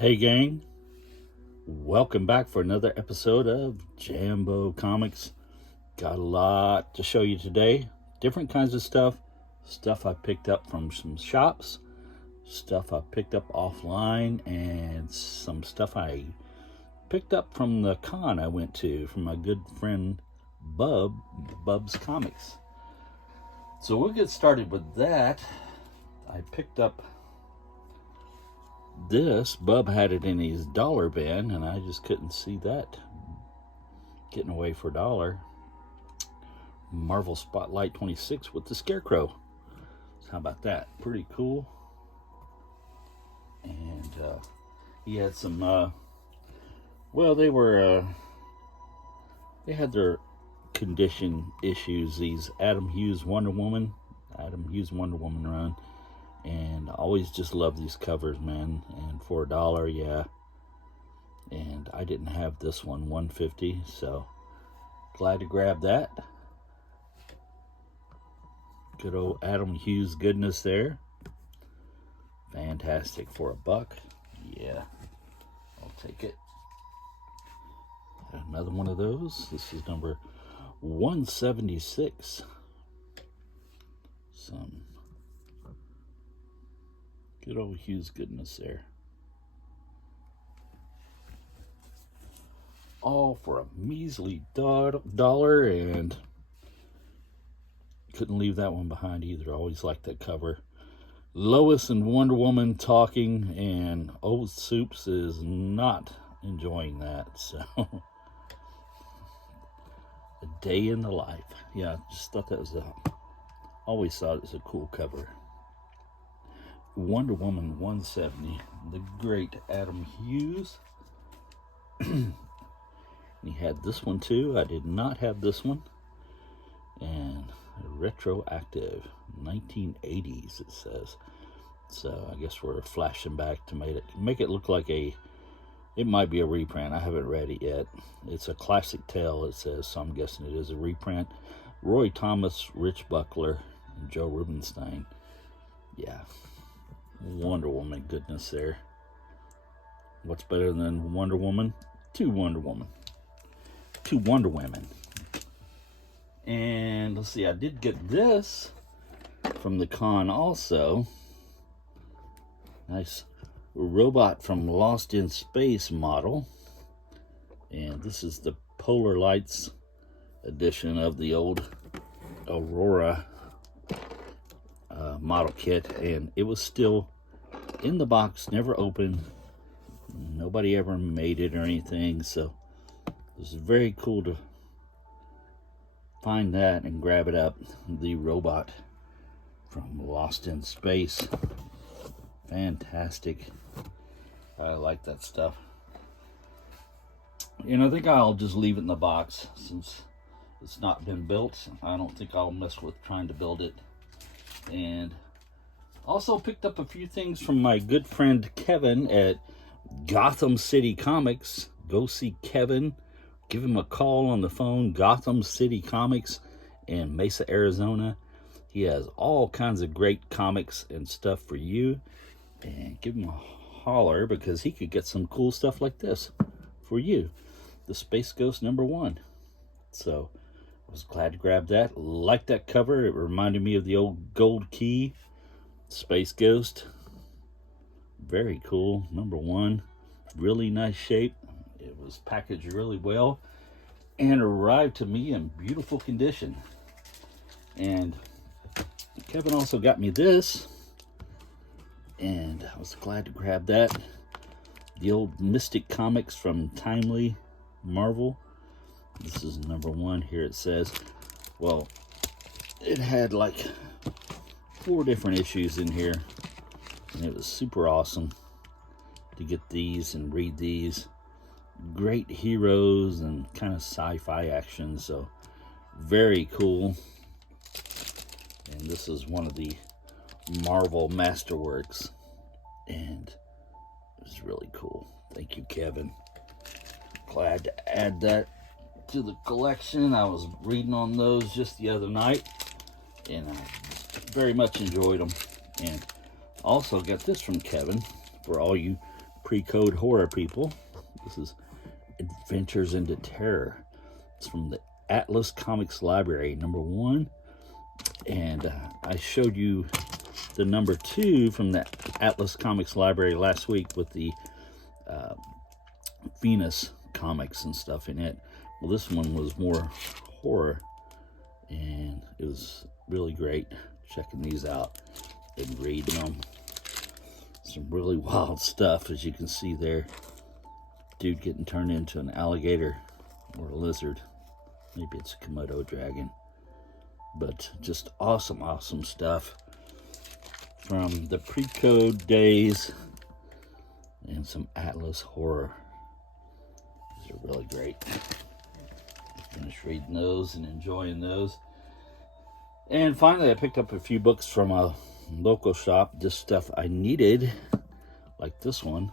Hey gang, welcome back for another episode of Jambo Comics. Got a lot to show you today. Different kinds of stuff I picked up from some shops, stuff I picked up offline, and some stuff I picked up from the con I went to from my good friend Bub's Comics. So we'll get started with that. I picked up this. Bub had it in his dollar bin, and I just couldn't see that getting away for $1. Marvel Spotlight 26 with the Scarecrow. So how about that? Pretty cool. And he had some they had their condition issues, these Adam Hughes Wonder Woman run. And I always just love these covers, man. And for $1, yeah. And I didn't have this one, $1.50, so glad to grab that. Good old Adam Hughes goodness there. Fantastic for $1. Yeah, I'll take it. Another one of those. This is number 176. Some good old Hughes goodness there. All for a measly dollar, and couldn't leave that one behind either. Always liked that cover. Lois and Wonder Woman talking, and old Soups is not enjoying that. So, a day in the life. Yeah, just thought that was always thought it was a cool cover. Wonder Woman 170, the great Adam Hughes. He had this one too. I did not have this one. And retroactive 1980s, it says. So I guess we're flashing back to make it look like it might be a reprint. I haven't read it yet. It's a classic tale, it says, so I'm guessing it is a reprint. Roy Thomas, Rich Buckler, and Joe Rubinstein. Yeah. Wonder Woman goodness there. What's better than Wonder Woman? Two Wonder Women. And let's see, I did get this from the con also. Nice robot from Lost in Space model. And this is the Polar Lights edition of the old Aurora model kit, and it was still in the box, never opened. Nobody ever made it or anything, so it was very cool to find that and grab it up. The robot from Lost in Space. Fantastic. I like that stuff. And I think I'll just leave it in the box since it's not been built. I don't think I'll mess with trying to build it. And also picked up a few things from my good friend Kevin at Gotham City Comics. Go see Kevin. Give him a call on the phone. Gotham City Comics in Mesa, Arizona. He has all kinds of great comics and stuff for you. And give him a holler because he could get some cool stuff like this for you. The Space Ghost #1. So I was glad to grab that. Like that cover. It reminded me of the old Gold Key Space Ghost. Very cool. #1. Really nice shape. It was packaged really well and arrived to me in beautiful condition. And Kevin also got me this, and I was glad to grab that. The old Mystic Comics from Timely Marvel. This is #1. Here it says, well, it had like 4 different issues in here, and it was super awesome to get these and read these. Great heroes and kind of sci-fi action, so very cool. And this is one of the Marvel Masterworks, and it was really cool. Thank you, Kevin. Glad to add that to the collection. I was reading on those just the other night, and I very much enjoyed them. And also got this from Kevin for all you pre-code horror people. This is Adventures into Terror. It's from the Atlas Comics Library, #1. And I showed you the #2 from the Atlas Comics Library last week with the Venus comics and stuff in it. Well, this one was more horror, and it was really great checking these out and reading them. Some really wild stuff, as you can see there. Dude getting turned into an alligator or a lizard. Maybe it's a Komodo dragon. But just awesome, awesome stuff from the pre-code days, and some Atlas horror. These are really great. Finished reading those and enjoying those. And finally, I picked up a few books from a local shop, just stuff I needed, like this one,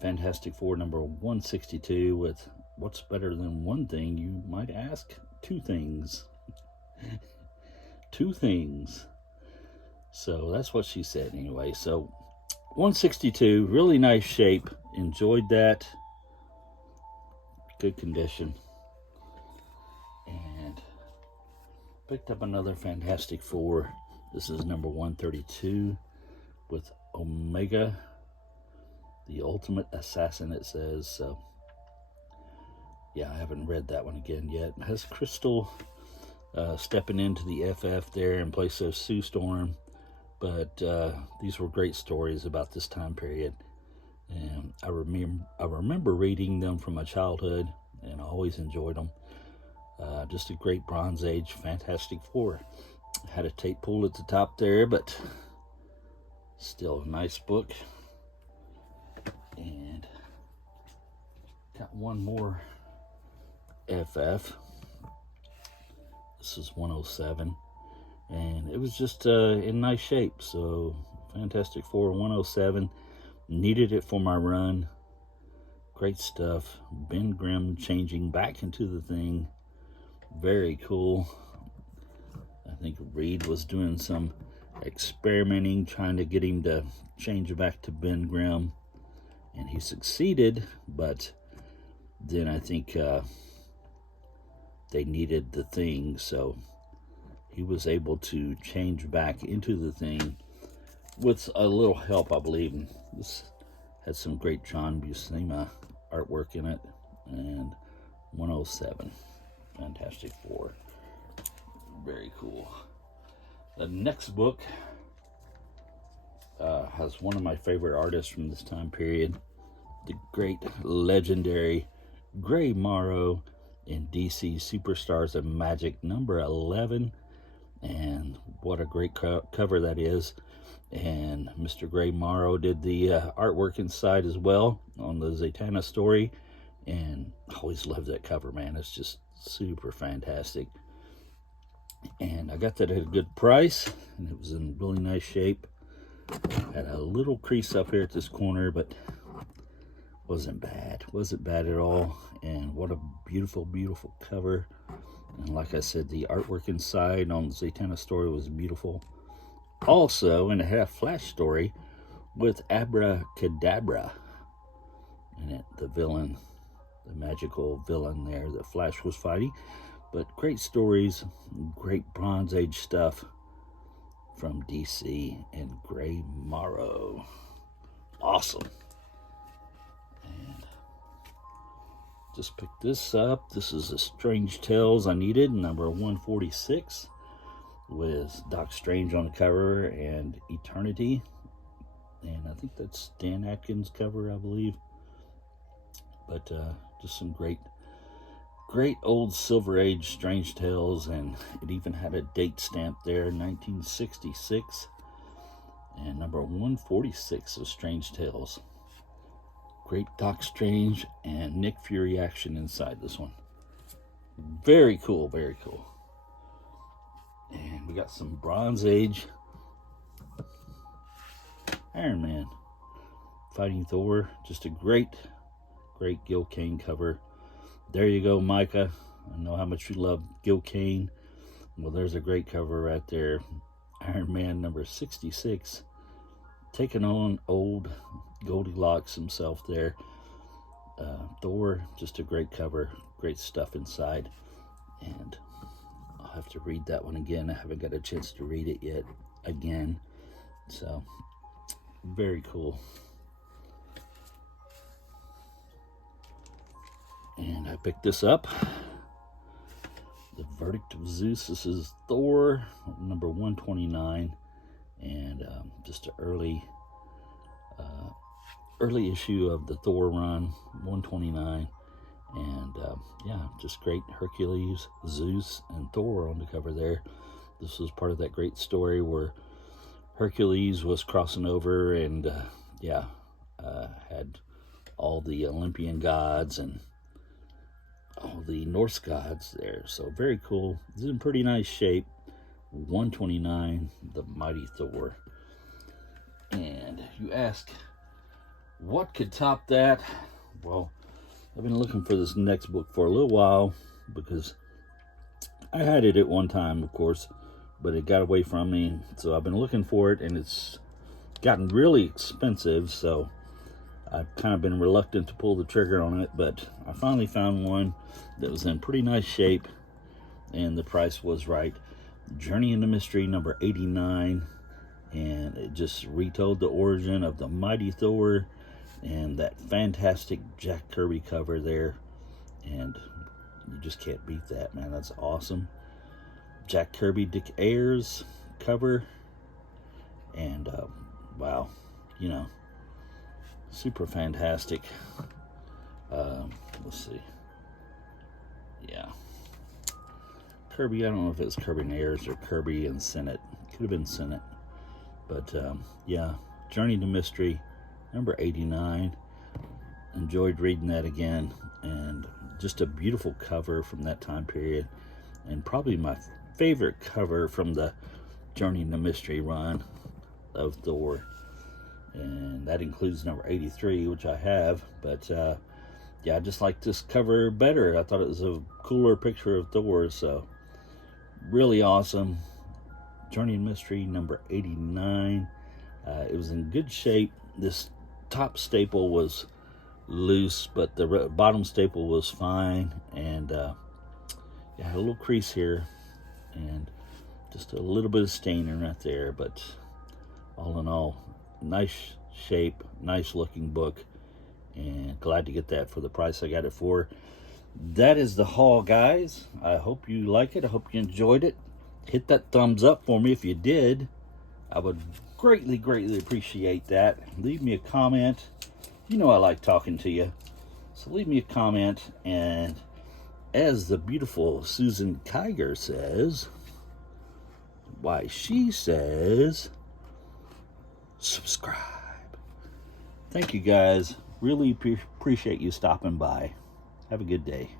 Fantastic Four #162, with what's better than one thing, you might ask? Two things. Two things. So that's what she said anyway. So 162, really nice shape. Enjoyed that. Good condition. And picked up another Fantastic Four. This is #132 with Omega, the ultimate assassin, it says. So yeah, I haven't read that one again yet. It has Crystal stepping into the FF there in place of Sue Storm. But these were great stories about this time period. And I remember reading them from my childhood, and I always enjoyed them. Just a great Bronze Age Fantastic Four. Had a tape pull at the top there, but still a nice book. And got one more FF. This is 107, and it was just in nice shape. So Fantastic Four 107, needed it for my run. Great stuff. Ben Grimm changing back into the Thing, very cool. I think Reed was doing some experimenting, trying to get him to change back to Ben Grimm, and he succeeded. But then I think they needed the Thing, so he was able to change back into the Thing with a little help, I believe. And this had some great John Buscema artwork in it. And 107, Fantastic Four. Very cool. The next book has one of my favorite artists from this time period, the great legendary Gray Maro in DC Superstars of Magic #11. And what a great cover that is. And Mr. Gray Maro did the artwork inside as well on the Zatanna story. And I always loved that cover, man. It's just super fantastic. And I got that at a good price, and it was in really nice shape. Had a little crease up here at this corner, but wasn't bad at all. And what a beautiful, beautiful cover. And like I said, the artwork inside on the Zatanna story was beautiful. Also, in a half Flash story with Abracadabra in it, the villain, the magical villain there that Flash was fighting. But great stories, great Bronze Age stuff from DC and Gray Maro. Awesome. And just picked this up. This is a Strange Tales I needed, #146, with Doc Strange on the cover and Eternity. And I think that's Dan Atkins' cover, I believe. But just some great old Silver Age Strange Tales, and it even had a date stamp there, 1966, and #146 of Strange Tales. Great Doc Strange and Nick Fury action inside this one. Very cool, very cool. And we got some Bronze Age Iron Man fighting Thor. Just a great Gil Kane cover. There you go, Micah. I know how much you love Gil Kane. Well, there's a great cover right there. Iron Man #66, taking on old Goldilocks himself there. Thor, just a great cover, great stuff inside. And I'll have to read that one again. I haven't got a chance to read it yet again. So, very cool. And I picked this up. The Verdict of Zeus. This is Thor, number 129. And just an early issue of the Thor run, 129. And yeah, just great. Hercules, Zeus, and Thor on the cover there. This was part of that great story where Hercules was crossing over and had all the Olympian gods and all the Norse gods there. So very cool. It's in pretty nice shape. 129, the Mighty Thor. And you ask, what could top that? Well, I've been looking for this next book for a little while because I had it at one time, of course, but it got away from me. So I've been looking for it, and it's gotten really expensive. So I've kind of been reluctant to pull the trigger on it, but I finally found one that was in pretty nice shape, and the price was right. Journey into Mystery, number 89, and it just retold the origin of the Mighty Thor and that fantastic Jack Kirby cover there, and you just can't beat that, man. That's awesome. Jack Kirby, Dick Ayers cover, and wow, you know, super fantastic. Let's see. Yeah. Kirby, I don't know if it's Kirby and Ayers or Kirby and Sennett. Could have been Sennett. But yeah, Journey to Mystery, number 89. Enjoyed reading that again. And just a beautiful cover from that time period. And probably my favorite cover from the Journey to Mystery run of Thor. And that includes number 83, which I have. But yeah, I just like this cover better. I thought it was a cooler picture of Thor. So really awesome. Journey in Mystery, number 89. It was in good shape. This top staple was loose, but the bottom staple was fine. And yeah, a little crease here, and just a little bit of staining right there. But all in all, nice shape, nice looking book, and glad to get that for the price I got it for. That is the haul, guys. I hope you like it. I hope you enjoyed it. Hit that thumbs up for me if you did. I would greatly, greatly appreciate that. Leave me a comment. You know I like talking to you. So leave me a comment. And as the beautiful Susan Kiger says, why, she says, subscribe. Thank you, guys. Really appreciate you stopping by. Have a good day.